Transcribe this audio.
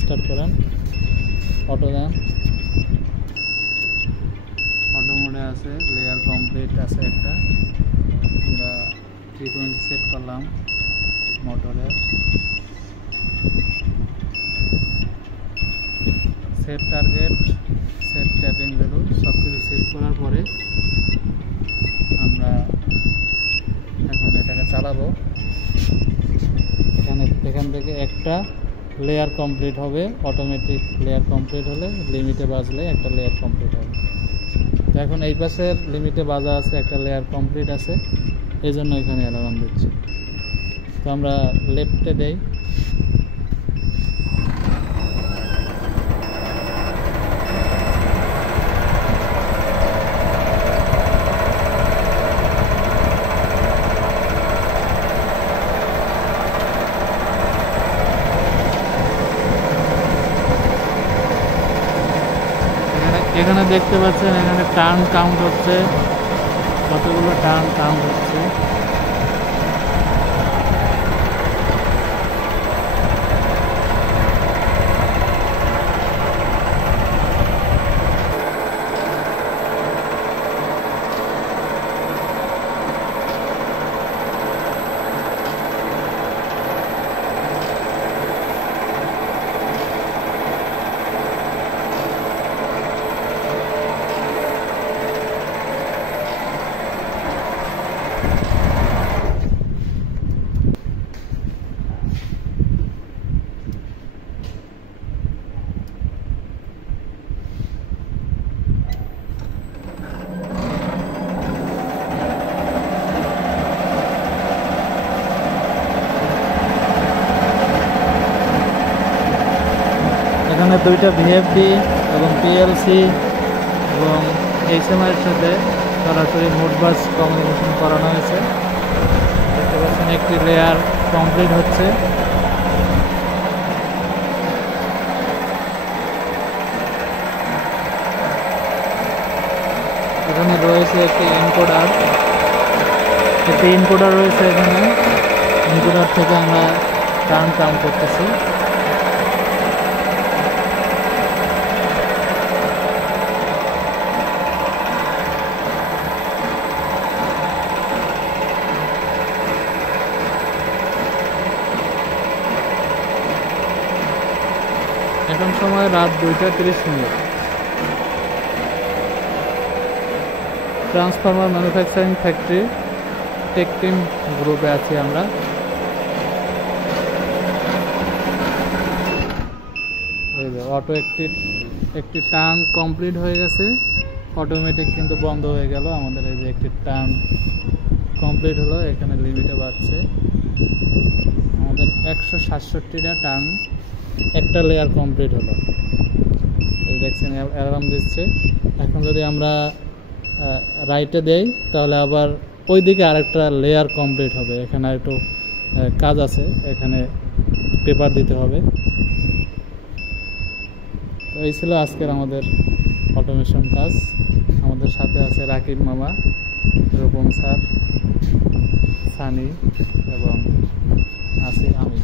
Start করেন, auto দেন, auto মোডে আছে, লেয়ার কমপ্লিট আছে একটা। আমরা ফ্রিকোয়েন্সি সেট করলাম মোটরের, set target, set tapping value সব কিছু সেট করার পরে আমরা এখন এটাকে চালাবো। এখান থেকে একটা লেয়ার কমপ্লিট হবে, অটোমেটিক লেয়ার কমপ্লিট হলে লিমিটে বাজলে একটা লেয়ার কমপ্লিট হবে। তো এখন এই পাশের লিমিটে বাজা আছে, একটা লেয়ার কমপ্লিট আছে, এই জন্য এখানে অ্যালার্ম দিচ্ছি। তো আমরা লেফটে দেই, এখানে দেখতে পাচ্ছেন এখানে টার্ন কাউন্ট হচ্ছে, কতগুলো টার্ন কাউন্ট হচ্ছে। এখানে দুইটা ভিএফডি এবং পিএলসি এবং এইচএমআই এর সাথে সরাসরি মোডবাস কমিউনিকেশন করানো হয়েছে। দেখতে পাচ্ছেন একটি লেয়ার কমপ্লিট হচ্ছে। এখানে রয়েছে একটি এনকোডার, রয়েছে এখানে। এনকোডার থেকে আমরা টার্ন কাউন্ট করতেছি। এখন সময় রাত 2:30। Transformer manufacturing factory tech team গ্রুপে আছি আমরা। অটো একটি টার্ন কমপ্লিট হয়ে গেছে, অটোমেটিক কিন্তু বন্ধ হয়ে গেল। আমাদের এই যে একটি টার্ন কমপ্লিট হলো, এখানে লিমিটে বাড়ছে। আমাদের 167টা টার্ন, একটা লেয়ার কমপ্লিট হলো। এই দেখছেন অ্যালার্ম দিচ্ছে। এখন যদি আমরা রাইটে দেই তাহলে আবার ওইদিকে আরেকটা লেয়ার কমপ্লিট হবে। এখানে একটু কাজ আছে, এখানে পেপার দিতে হবে। তো এই ছিল আজকের আমাদের অটোমেশন কাজ। আমাদের সাথে আছে রাকিব মামা, রূপম স্যার, সানি এবং আছি আমি।